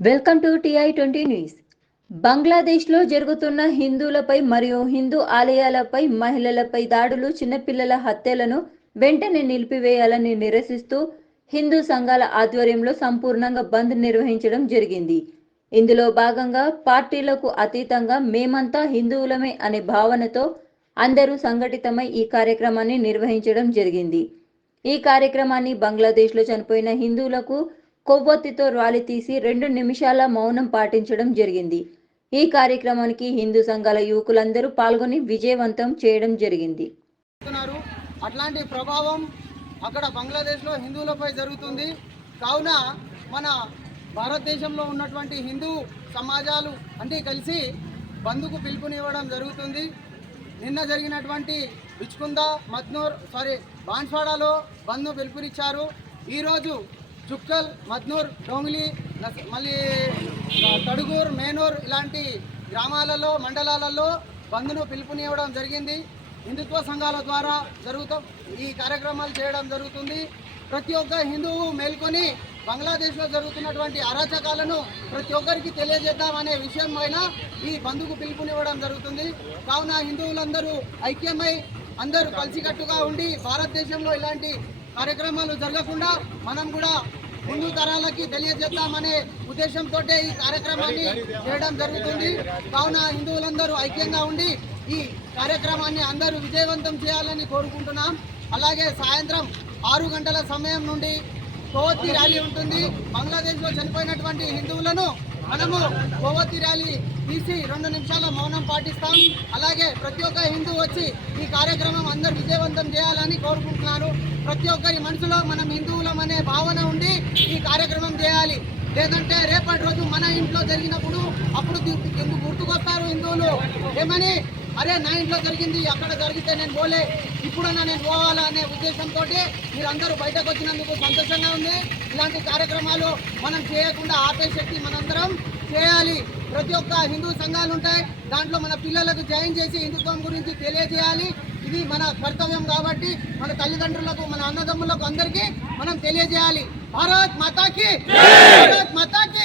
Welcome to TI twenty news. బంగ్లాదేశ్లో జరుగుతున్న హిందువులపై మరియు హిందూ ఆలయాలపై మహిళలపై దాడులు చిన్నపిల్లల హత్యలను వెంటనే నిలిపివేయాలని నిరసిస్తూ హిందూ సంఘాల ఆధ్వర్యంలో సంపూర్ణంగా బంద్ నిర్వహించడం జరిగింది. ఇందులో భాగంగా పార్టీలకు అతీతంగా మేమంతా హిందువులమే అనే భావనతో అందరూ సంఘటితమై ఈ కార్యక్రమాన్ని నిర్వహించడం జరిగింది. ఈ కార్యక్రమాన్ని బంగ్లాదేశ్లో చనిపోయిన హిందువులకు కొవ్వొత్తితో ర్యాలీ తీసి రెండు నిమిషాల మౌనం పాటించడం జరిగింది. ఈ కార్యక్రమానికి హిందూ సంఘాల యువకులందరూ పాల్గొని విజయవంతం చేయడం జరిగింది. అట్లాంటి ప్రభావం అక్కడ బంగ్లాదేశ్లో హిందువులపై జరుగుతుంది. కావున మన భారతదేశంలో ఉన్నటువంటి హిందూ సమాజాలు అన్నీ కలిసి బంధుకు పిలుపునివ్వడం జరుగుతుంది. నిన్న జరిగినటువంటి విచ్కుంద మద్నూర్ సారీ బాన్స్వాడలో బంధు పిలుపునిచ్చారు. ఈరోజు చుక్కల్ మద్నూర్ డోంగ్లీ మళ్ళీ తడుగూర్ మేనూర్ ఇలాంటి గ్రామాలలో మండలాలలో బంద్ను పిలుపునివ్వడం జరిగింది. హిందుత్వ సంఘాల ద్వారా జరుగుతూ ఈ కార్యక్రమాలు చేయడం జరుగుతుంది. ప్రతి ఒక్క హిందువు మేల్కొని బంగ్లాదేశ్లో జరుగుతున్నటువంటి అరాచకాలను ప్రతి ఒక్కరికి తెలియజేద్దామనే విషయం పైన ఈ బంధుకు పిలుపునివ్వడం జరుగుతుంది. కావున హిందువులందరూ ఐక్యమై అందరూ కలిసికట్టుగా ఉండి భారతదేశంలో ఇలాంటి కార్యక్రమాలు జరగకుండా మనం కూడా ముందు తరాలకి తెలియజేద్దామనే ఉద్దేశంతో ఈ కార్యక్రమాన్ని చేయడం జరుగుతుంది. కావున హిందువులందరూ ఐక్యంగా ఉండి ఈ కార్యక్రమాన్ని అందరూ విజయవంతం చేయాలని కోరుకుంటున్నాం. అలాగే సాయంత్రం ఆరు గంటల సమయం నుండి కొవ్వొత్తి ర్యాలీ ఉంటుంది. బంగ్లాదేశ్లో చనిపోయినటువంటి హిందువులను మనము కొవ్వొత్తి ర్యాలీ తీసి రెండు నిమిషాల మౌనం పాటిస్తాం. అలాగే ప్రతి ఒక్క హిందూ వచ్చి ఈ కార్యక్రమం అందరు విజయవంతం చేయాలని కోరుకుంటున్నాను ప్రతి ఒక్కరి మనసులో మనం హిందువులం అనే భావన ఉండి కార్యక్రమం చేయాలి. లేదంటే రేపటి రోజు మన ఇంట్లో జరిగినప్పుడు అప్పుడు ఎందుకు గుర్తుకొస్తారు హిందువులు? ఏమని? అరే నా ఇంట్లో జరిగింది అక్కడ జరిగితే నేను పోలే ఇప్పుడన్నా నేను పోవాలా అనే ఉద్దేశంతో మీరందరూ బయటకు వచ్చినందుకు సంతోషంగా ఉంది. ఇలాంటి కార్యక్రమాలు మనం చేయకుండా ఆపే శక్తి మనందరం చేయాలి. ప్రతి ఒక్క హిందూ సంఘాలు ఉంటాయి దాంట్లో మన పిల్లలకు జాయిన్ చేసి హిందుత్వం గురించి తెలియజేయాలి. ఇది మన కర్తవ్యం కాబట్టి మన తల్లిదండ్రులకు మన అన్నదమ్ములకు అందరికీ మనం తెలియజేయాలి. భారత్ మాతాకి భారత్ మాతాకి